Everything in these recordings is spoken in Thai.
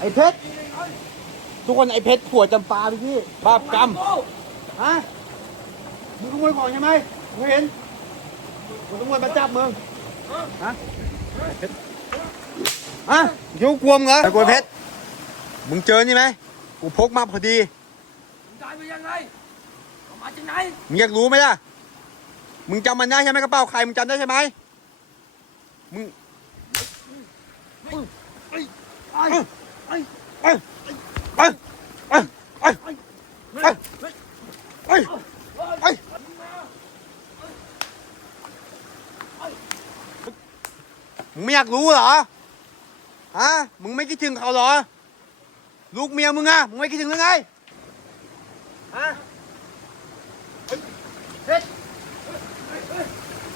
ไอ้เพชรทุกคนไอ้เพชรผัวจำปาพี่พี่บาปกรรมฮะมึงขโมยของใช่ไหมมึงเห็นมึงขโมยมาจับมึงฮะไอ้เพชรฮะเดี๋ยวกลัวมึงเหรอไอ้กลัวเพชรมึงเจอนี่ไหมกูพกมาพอดีมึงได้มายังไงเอามาจากไหนมึงอยากรู้ไหมล่ะมึงจำมันได้ใช่ไหมกระเป๋าใครมึงจำได้ใช่ไหมมึงไอ้ มึงไม่อยากรู้เหรอ ฮะ มึงไม่คิดถึงเขาเหรอ ลูกเมียมึงอะมึงไม่คิดถึงยังไง ฮะเฮ้ยเฮ้ย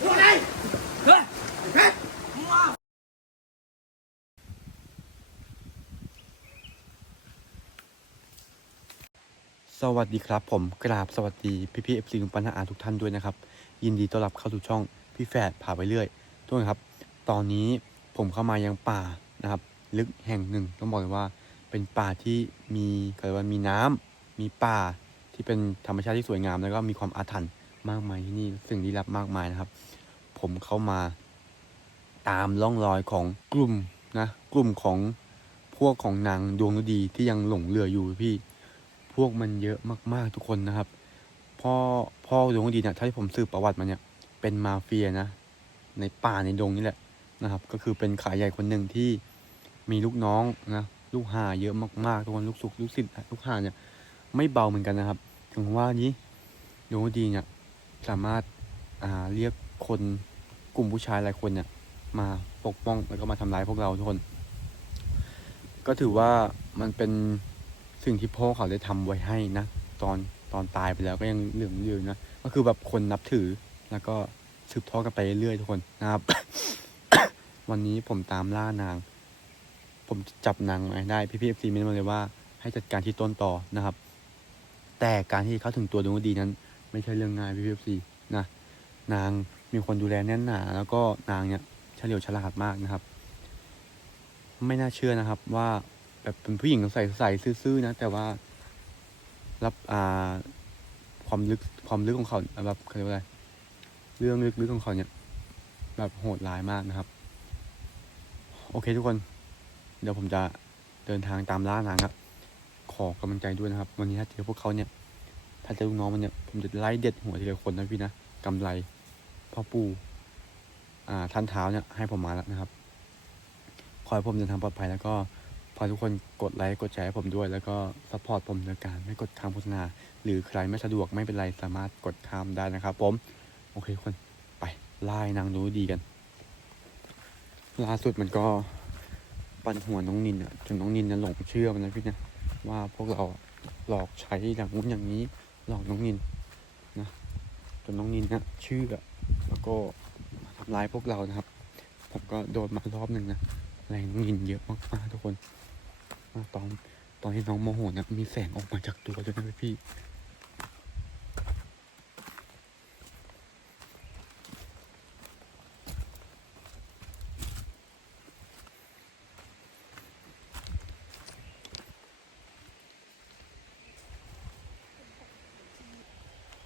เฮ้ยเฮ้ย สวัสดีครับผมกราบสวัสดีพี่พี่เอฟซีลุงปัญหาทุกท่านด้วยนะครับ ยินดีต้อนรับเข้าสู่ช่องพี่แฝดพาไปเรื่อยทุกคนครับ ตอนนี้ผมเข้ามายังป่านะครับ ลึกแห่งหนึ่งต้องบอกเลยว่าเป็นป่าที่มีเกิดว่ามีน้ำมีป่าที่เป็นธรรมชาติที่สวยงามแล้วก็มีความอาถรรพ์มากมายที่นี่สิ่งลี้ลับมากมายนะครับ ผมเข้ามาตามร่องรอยของกลุ่มนะกลุ่มของพวกของนางดวงฤดีที่ยังหลงเหลืออยู่พี่ พวกมันเยอะมากๆทุกคนนะครับ พ่อพ่อดวงดีเนี่ยถ้าที่ผมสืบประวัติมาเนี่ย เป็นมาเฟียนะ ในป่าในดงนี่แหละนะครับ ก็คือเป็นขายใหญ่คนหนึ่งที่มีลูกน้องนะลูกหาเยอะมากๆทุกคนลูกสุกลูกศิษย์ลูกหาเนี่ย ไม่เบาเหมือนกันนะครับ ถึงว่านี้ดวงดีเนี่ยสามารถอ่าเรียกคนกลุ่มผู้ชายหลายคนเนี่ย มาปกป้องแล้วก็มาทำร้ายพวกเราทุกคน ก็ถือว่ามันเป็น สิ่งที่พ่อเขาได้ทำไว้ให้นะตอนตอนตายไปแล้วก็ยังเหลืองอยู่นะก็คือแบบคนนับถือแล้วก็สืบทอดกันไปเรื่อยๆทุกคนนะครับ วันนี้ผมตามล่านาง ผมจับนางมาให้ได้พี่พี่เอฟซีเมนมาเลยว่า ให้จัดการที่ต้นต่อนะครับ แต่การที่เขาถึงตัวดวงดีนั้น ไม่ใช่เรื่องง่ายพี่พี่เอฟซีนะนางมีคนดูแลแน่นหนา แล้วก็นางเนี่ยเฉลียวฉลาดมากนะครับ ไม่น่าเชื่อนะครับว่า แบบเป็นผู้หญิงใส่ใส่ซื่อๆนะ แต่ว่ารับอ่าความลึกความลึกของเขาแบบเขาเรียกว่าอะไรเรื่องลึกๆของเขาเนี่ย แบบโหดร้ายมากนะครับ โอเคทุกคน เดี๋ยวผมจะเดินทางตามล่านางครับ ขอกำลังใจด้วยนะครับ วันนี้ถ้าเจอพวกเขาเนี่ย ถ้าเจอลูกน้องมันเนี่ย ผมจะไล่เด็ดหัวทีละคนนะพี่นะกำไรพ่อปู่อ่าท่านเท้าเนี่ยให้ผมมาแล้วนะครับ ขอให้ผมเดินทางปลอดภัยแล้วก็ ฝากทุกคนกดไลค์กดแชร์ให้ผมด้วย แล้วก็ซัพพอร์ตผมในการไม่กดข้ามโฆษณา หรือใครไม่สะดวกไม่เป็นไรสามารถกดข้ามได้นะครับผม โอเคคนไปไล่นางดูดีกัน ล่าสุดมันก็ปั่นหัวน้องนินอะจนน้องนินเนี่ยหลงเชื่อมันนะพี่เนี่ยว่าพวกเราหลอกใช้อย่างนู้นอย่างนี้หลอกน้องนินนะจนน้องนินเนี่ยเชื่อแล้วก็ทำร้ายพวกเรานะครับ ผมก็โดนมารอบหนึ่งนะแรงน้องยินเยอะมากๆทุกคน ตอนตอนที่น้องโมโหเนี่ยมีแสงออกมาจากตัวด้วยนะพี่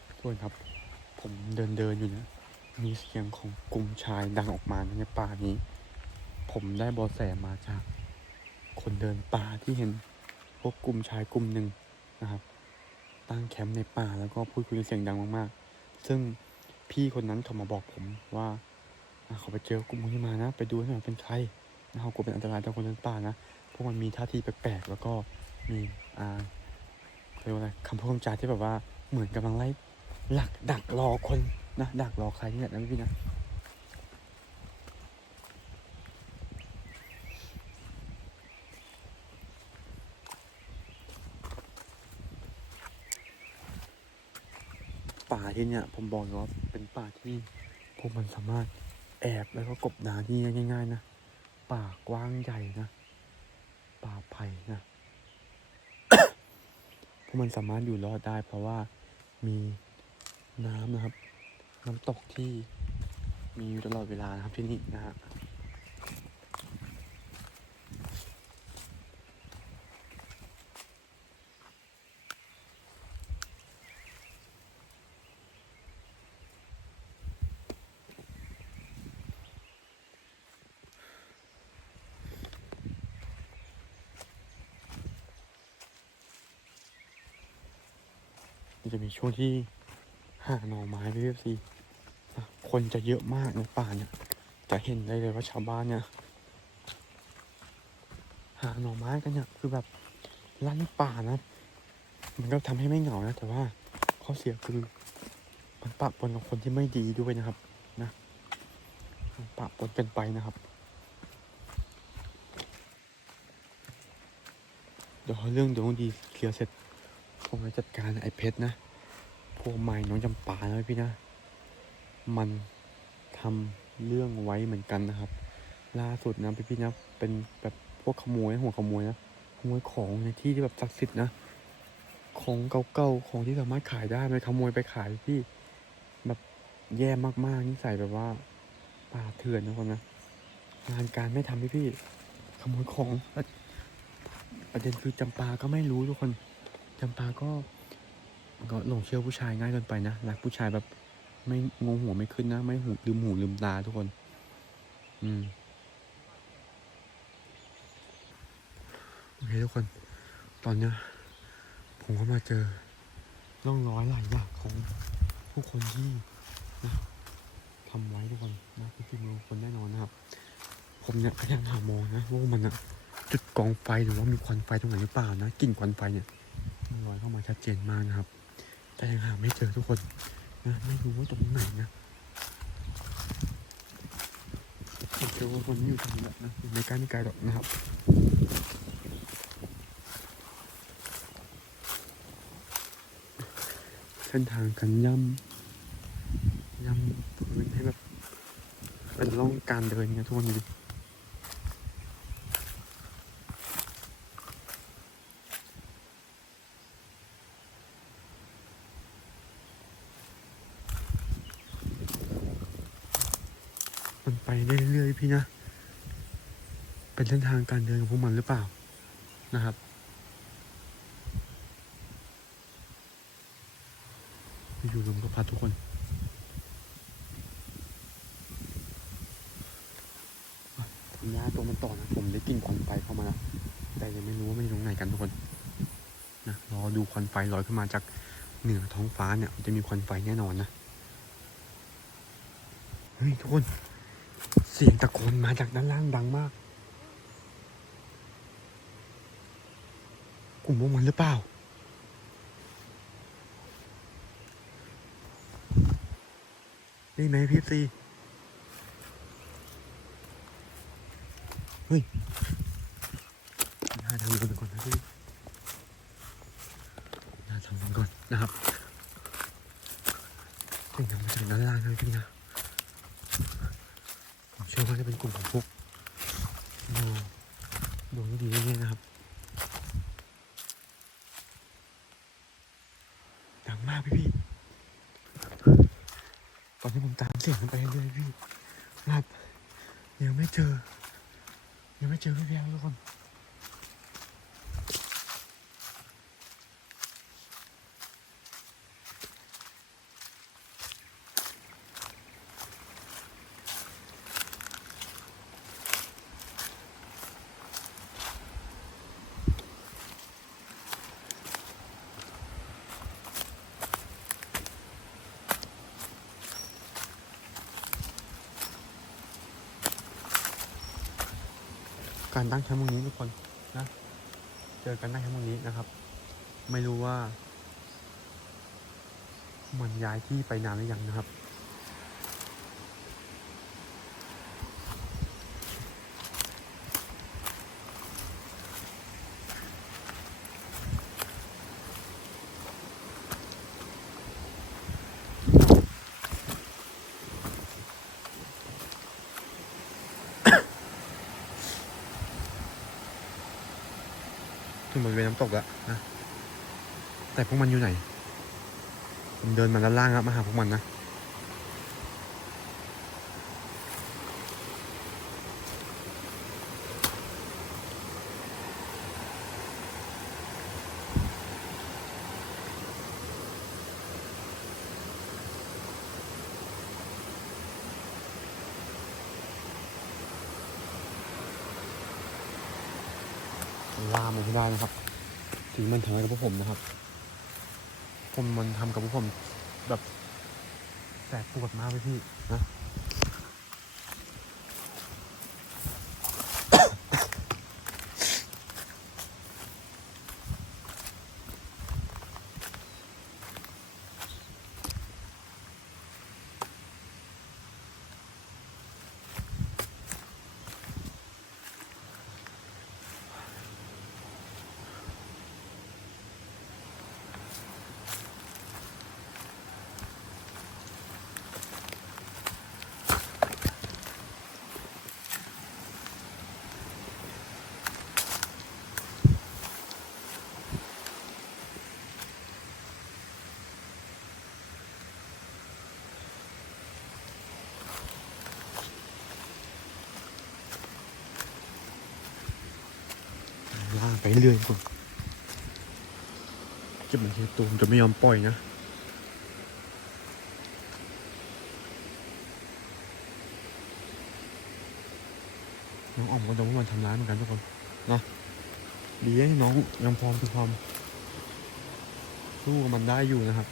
ทุกคนครับ ผมเดินเดินอยู่นะ มีเสียงของกลุ่มชายดังออกมาในป่านี้ ผมได้บอแสมาจาก คนเดินป่าที่เห็นพวกกลุ่มชายกลุ่มหนึ่งนะครับ ตั้งแคมป์ในป่าแล้วก็พูดคุยเสียงดังมากๆ ซึ่งพี่คนนั้นโทรมาบอกผมว่าเขาไปเจอกลุ่มนี้มานะ ไปดูให้หน่อยเป็นใครนะเขากลัวเป็นอันตรายต่อคนเดินป่านะพวกมันมีท่าทีแปลกๆแล้วก็มีอ่าเขาเรียกว่าอะไรคำพูดคำจาที่แบบว่าเหมือนกำลังไล่หลักดักรอคนนะดักรอใครนี่แหละนะพี่นะ ที่เนี่ยผมบอกเลยว่าเป็นป่าที่พวกมันสามารถแอบแล้วก็กบดานที่นี่ง่าย ๆ นะ ป่ากว้างใหญ่นะ ป่าไผ่นะพวกมันสามารถอยู่รอดได้ เพราะว่ามีน้ำนะครับ น้ำตกที่มีอยู่ตลอดเวลานะครับที่นี่นะฮะ มันจะมีช่วงที่หาหน่อไม้พี่เอฟซีนะคนจะเยอะมากในป่าเนี่ย จะเห็นได้เลยว่าชาวบ้านเนี่ยหาหน่อไม้กันเนี่ยคือแบบลั่นป่านะ มันก็ทำให้ไม่เหงานะ แต่ว่าข้อเสียคือมันปะปนกับคนที่ไม่ดีด้วยนะครับ นะปะปนกันไปนะครับ เดี๋ยวเรื่องดวงดีเคลียร์เสร็จ ผมจะจัดการไอ้เพชรนะพวกใหม่น้องจำปานะพี่นะ มันทำเรื่องไว้เหมือนกันนะครับ ล่าสุดนะพี่พี่นะเป็นแบบพวกขโมยหัวขโมยนะขโมยของในที่ที่แบบศักดิ์สิทธิ์นะ ของเก่าๆของที่สามารถขายได้มันขโมยไปขายที่แบบแย่มากๆนิสัยแบบว่าป่าเถื่อนนะคนนะงานการไม่ทำพี่พี่ขโมยของประเด็นคือจำปาก็ไม่รู้ทุกคน จำปาก็ก็หลงเชื่อผู้ชายง่ายเกินไปนะรักผู้ชายแบบ ไม่งงหัวไม่ขึ้นนะ ไม่หูลืมหูลืมตาทุกคน อืมโอเคทุกคน ตอนเนี้ยผมก็มาเจอร่องรอยหลายอย่างของผู้คนที่นะทำไว้ทุกคนนะเป็นฝีมือของคนแน่นอนนะครับ ผมเนี่ยพยายามหามองนะว่ามันอะจุดกองไฟหรือว่ามีควันไฟตรงไหนหรือเปล่านะกลิ่นควันไฟเนี่ย มันลอยเข้ามาชัดเจนมากนะครับ แต่ยังหาไม่เจอทุกคนนะไม่รู้ว่าตรงไหนนะผมเชื่อว่าคนอยู่ตรงนี้แหละนะอยู่ไม่ใกล้ไม่ไกลหรอกนะครับเส้นทางกันย่ำย่ำพื้นให้แบบเป็นร่องการเดินไงทุกคนดูดิมันไปได้ นี่นะ เป็นเส้นทางการเดินของพวกมันหรือเปล่านะครับ อยู่ลมก็พัดทุกคนผมย่าตัวมันต่อนะ ผมได้กลิ่นควันไฟเข้ามาแล้วแต่ยังไม่รู้ว่ามันอยู่ตรงไหนกันทุกคนนะรอดูควันไฟลอยขึ้นมาจากเหนือท้องฟ้าเนี่ย จะมีควันไฟแน่นอนนะ เฮ้ย ทุกคน เสียงตะโกนมาจากด้านล่างดังมากกลุ่มพวกมันหรือเปล่า นี่ไหมพี่ซีเฮ้ยน่าทำกันก่อนนะพี่น่าทำกันก่อนนะครับเสียงดังมาจากด้านล่างเลยพี่นะ ผมเชื่อว่าจะเป็นกลุ่มของพวกดูดูไม่ดีแน่ๆนะครับ ดังมากพี่พี่ ตอนที่ผมตามเสียงมันไปเรื่อยๆพี่ครับยังไม่เจอ ยังไม่เจอพี่เพียงทุกคน ตั้งแคมป์ตรงนี้ทุกคนนะ เจอกันตั้งแคมป์ตรงนี้นะครับ ไม่รู้ว่า มันย้ายที่ไปนานหรือยังนะครับ ถึงบริเวณน้ำตกแล้วนะ แต่พวกมันอยู่ไหน ผมเดินมาด้านล่างแล้วมาหาพวกมันนะ ล่ามันให้ได้นะครับถึงมันทำอะไรกับพวกผมนะครับ ผมมันทำกับพวกผมแบบแสบปวดมากเลยพี่นะ เรื่อยคนจะมันเทตูมจะไม่ยอมปล่อยนะน้องออมก็โดนพวกมันทำร้ายเหมือนกันทุกคนนะดีให้น้องยังพร้อมทุกความสู้กับมันได้อยู่นะครับ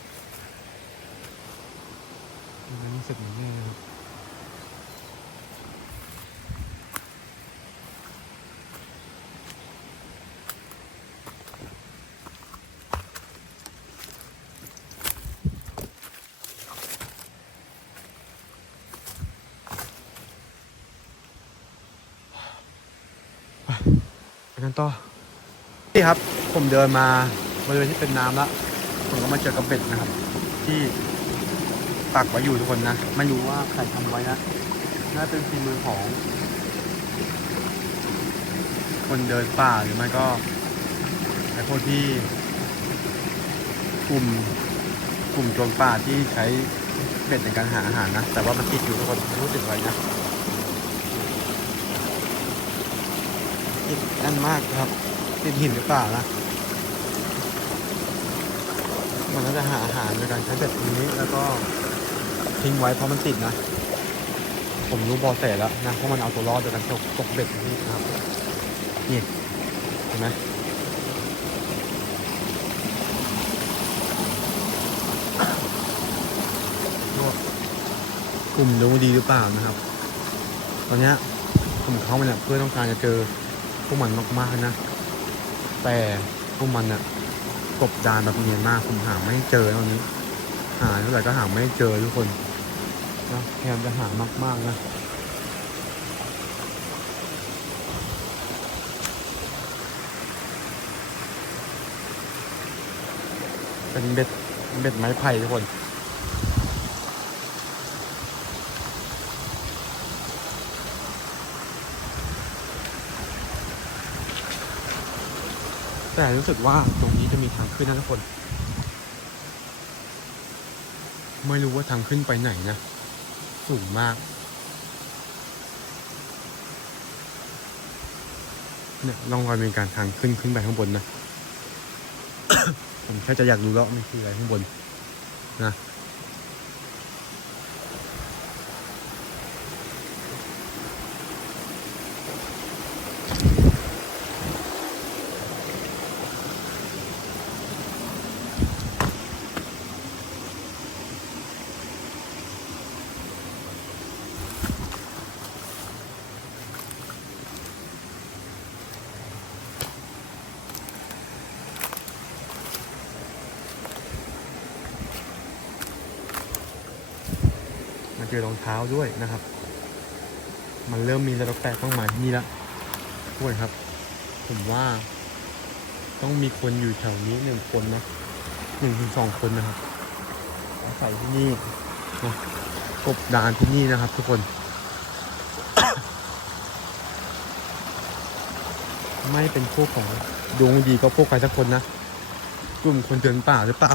มันรู้สึกเหมือนแน่นะครับ ต่อนี่ครับ ผมเดินมาบริเวณที่เป็นน้ำแล้วผมก็มาเจอกับเบ็ดนะครับ ที่ปักไว้อยู่ทุกคนนะไม่รู้ว่าใครทำไว้นะน่าเป็นฝีมือของ คนเดินป่าหรือไม่ก็ไอ้พวกที่กลุ่มกลุ่มโจรป่าที่ใช้เบ็ดในการหาอาหารนะ แต่ว่ามันติดอยู่ทุกคนไม่รู้ติดอะไรนะ ติดแน่นมากครับ ติดหินหรือเปล่านะมันก็จะหาอาหารโดยการใช้แบบนี้แล้วก็ทิ้งไว้เพราะมันติดนะ ผมรู้บอแสแล้วนะเพราะมันเอาตัวรอดโดยการตกตกเบ็ดอย่างนี้นะครับนี่เห็นไหมกลุ่มรู้ดีหรือเปล่านะครับ ตอนนี้ผมเข้ามาเนี่ยเพื่อต้องการจะเจอ พวกมันมากๆนะ แต่พวกมันเนี่ยกบดานแบบเนียนมากผมหาไม่เจอตอนนี้ หาเท่าไหร่ก็หาไม่เจอทุกคนนะพยายามจะหามากๆนะเป็นเบ็ดเบ็ดไม้ไผ่ทุกคน แต่รู้สึกว่าตรงนี้จะมีทางขึ้นนะทุกคน ไม่รู้ว่าทางขึ้นไปไหนนะ สูงมาก เนี่ยลองรอยมีการทางขึ้นขึ้นไปข้างบนนะ ผมแค่จะอยากรู้แล้วมันคืออะไรข้างบนนะ อรองเท้าด้วยนะครับ มันเริ่มมีอะไรแปลกๆบ้างไหมที่นี่ละทุกคนครับ ผมว่า ต้องมีคนอยู่แถวนี้หนึ่งคนนะหนึ่งถึงสองคนนะครับอาศัยที่นี่นะกบดานที่นี่นะครับ ทุกคนไม่เป็นพวกของดวงดีก็พวกใครสักคนนะ กลุ่มคนเดินป่าหรือเปล่า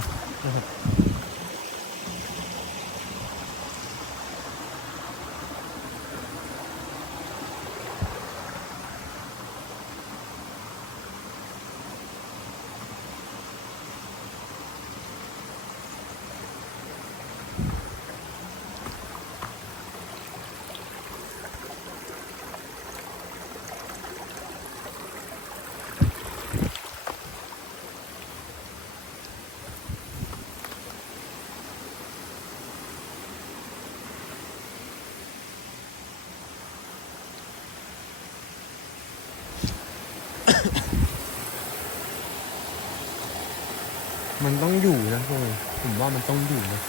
มันต้องอยู่นะพวกมึงผมว่ามันต้องอยู่นะ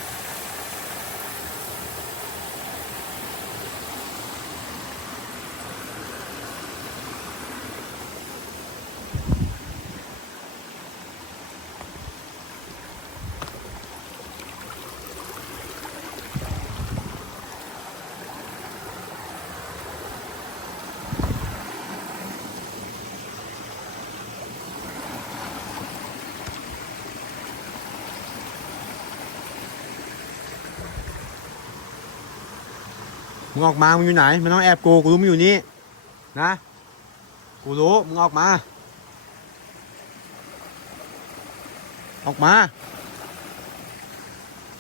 งออกมา มึงอยู่ไหน มันต้องแอบกูกูรู้มึงอยู่นี่ นะ กูรู้ มึงออกมา ออกมา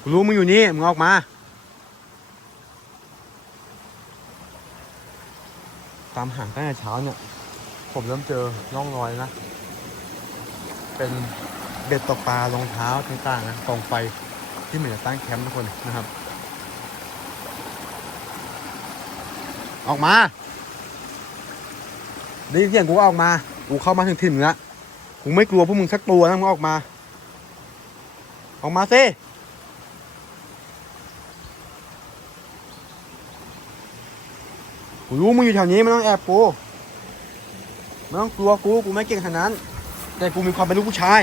กูรู้มึงอยู่นี่ มึงออกมา ตามหาตั้งแต่เช้าเนี่ย ผมเริ่มเจอร่องรอยนะ เป็นเบ็ดตกปลารองเท้าต่างๆนะกองไฟที่เหมือนจะตั้งแคมป์ทุกคนนะครับ ออกมาได้ยินเสียงกูก็ออกมา กูเข้ามาถึงถิ่นมึงละกูไม่กลัวพวกมึงสักตัวนะมึงออกมา ออกมาสิกูรู้มึงอยู่แถวนี้ไม่ต้องแอบกูไม่ต้องกลัวกู กูไม่เก่งขนาดนั้น แต่กูมีความเป็นลูกผู้ชาย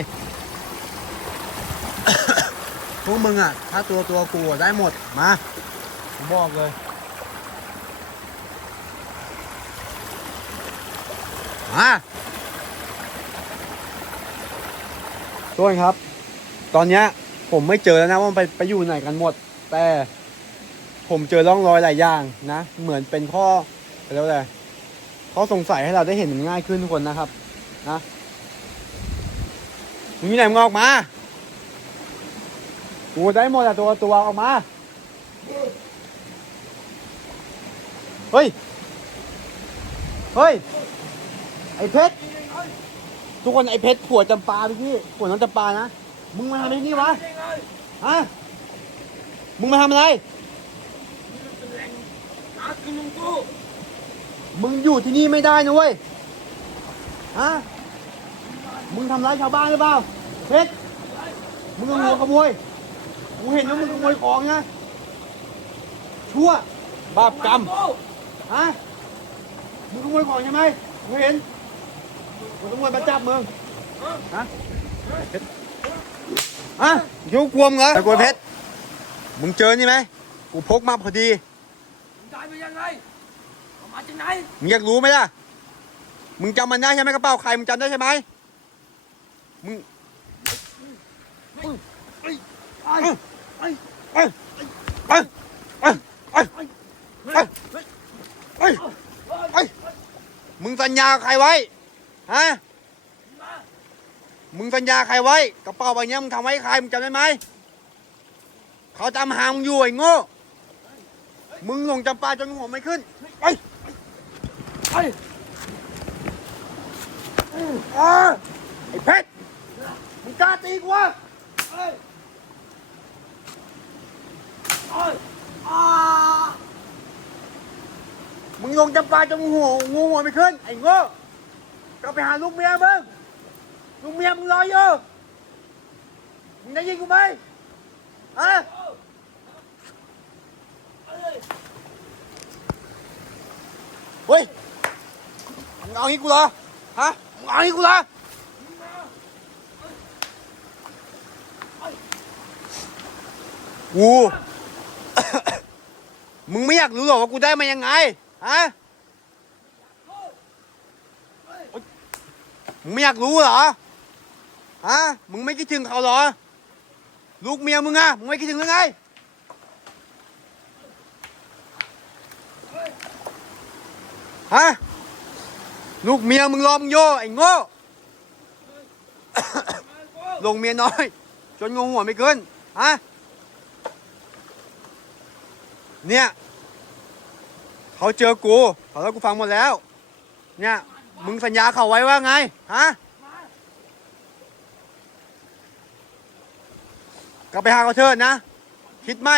พวกมึงอะ ถ้าตัวตัวกูได้หมด มา ผมบอกเลย มาทุกคนครับ ตอนเนี้ยผมไม่เจอแล้วนะว่ามันไปไปอยู่ไหนกันหมด แต่ผมเจอร่องรอยหลายอย่างนะ เหมือนเป็นข้อเรียกว่าข้อสงสัยให้เราได้เห็นมันง่ายขึ้นทุกคนนะครับนะมึงอยู่ไหนมึงออกมากูได้หมดอะตัวตัวออกมาเฮ้ย เฮ้ย ไอ้เพชรทุกคนไอ้เพชรผัวจำปาพี่พี่ผัวน้องจำปานะมึงมาทำอะไรที่นี่วะฮะมึงมาทำอะไรหากินของกูมึงอยู่ที่นี่ไม่ได้นะเว้ยฮะมึงทำร้ายชาวบ้านหรือเปล่าเพชรมึงขโมยขโมยกูเห็นว่ามึงขโมยของนะชั่วบาปกรรมฮะมึงขโมยของใช่ไหมกูเห็น กูต้องมาจับมึงฮะฮะยูกวมเหรอตะกวยเพชรมึงเจอนี่ไหมกูพกมาพอดีมึงได้ไปยังไงมาจากไหนมึงอยากรู้ไหมล่ะมึงจำมันได้ใช่ไหมกระเป๋าใครมึงจำได้ใช่ไหมมึงมึงสัญญาใครไว้ ฮะ มึงสัญญาใครไว้ กระเป๋าใบเนี้ยมึงทำไว้ให้ใคร มึงจำได้ไหม เขาตามหามึงอยู่ไอ้โง่ มึงหลงจำปาจนหัวไม่ขึ้น ไปไอ้อ่าไอ้เพชร มึงกล้าตีกูวะไอ้ไอ้อ่ามึงลงจำปาจนหัวงูหัวไม่ขึ้น ไอ้โง่ ก็ไปหาลูกเมียมึงลูกเมียมึงรออยู่มึงได้ยินกูไหมฮะเฮ้ยมึงเอางี้กูเหรอฮะมึงเอางี้กูเหรอกู มึงไม่อยากรู้หรอกว่ากูได้มายังไง ฮะ มึงไม่อยากรู้เหรอ ฮะ มึงไม่คิดถึงเขาเหรอ ลูกเมียมึงอะมึงไม่คิดถึงหรือไง ฮะ ลูกเมียมึงรอมึงโยไอ้โง่ ลงเมียน้อย จนงงหัวไม่ขึ้นฮะ เนี่ย เขาเจอกู เขาแล้วกูฟังหมดแล้ว เนี่ย มึงสัญญาเขาไว้ว่าไง ฮะ กลับไปหาเขาเชิญนะ คิดไหม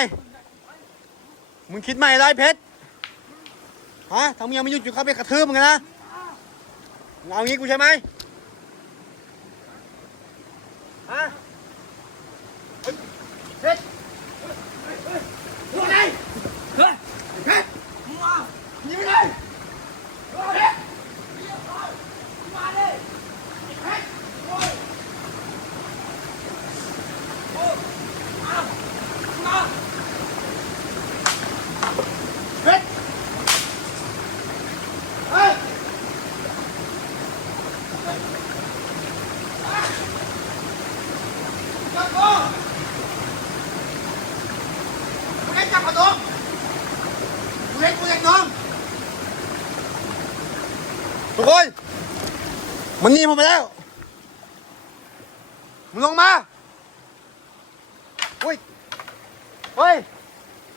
มึงคิดไหมไรเพชร ฮะทำไมยังไม่หยุดอยู่เข้าไปกระทืบมึงนะมึงเอางี้กูใช่ไหมฮะเพชรเฮ้ยเฮ้ย มันหนีผมไปแล้วมึงลงมาเฮ้ยเฮ้ย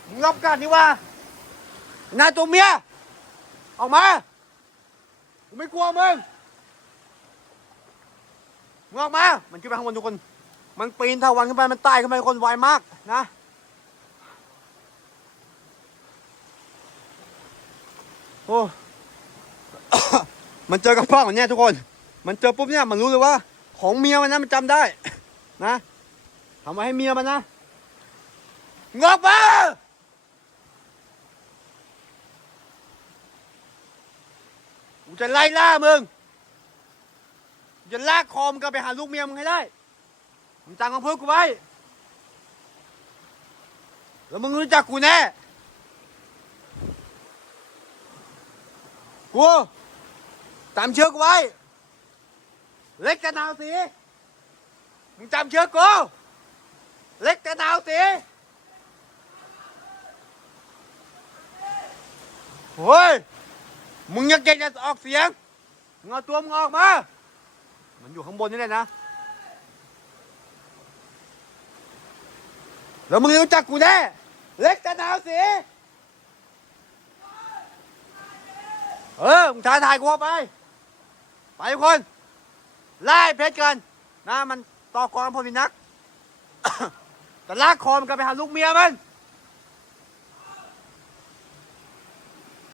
มึงรับกันนี่ว่าหน้าตัวเมียออกมากูไม่กลัวมึงมึงออกมา มันขึ้นไปข้างบนทุกคน มันปีนเท่าวันขึ้นไป มันไต่ขึ้นไปคนไวมากนะ โอ้ มันเจอกับพ่อมันเนี่ยทุกคน มันเจอปุ๊บเนี่ยมันรู้เลยว่า ของเมียมันนะมันจำได้ นะทำมาให้เมียมันนะงอกมากูจะไล่ล่ามึงจะลากคอมงกลับไปหาลูกเมียมึงให้ได้มึงจังของเพื่อนกูไว้ แล้วมึงรู้จักกูแน่ กูจำเชือกไว้ เล็กกระนาวสีมึงจำเชือกกูเล็กกระนาวสีเฮ้ยมึงยังเก่งจะออกเสียงมึงเอาตัวมึงออกมา มันอยู่ข้างบนนี่แหละนะ แล้วมึงรู้จักกูแน่ เล็กกระนาวสีเออ มึงท้าทายกูไป ไปทุกคน ไล่เพชรกันนะมันต่อกรพอดีนัก แต่ลากคอมันกลับไปหาลูกเมียมัน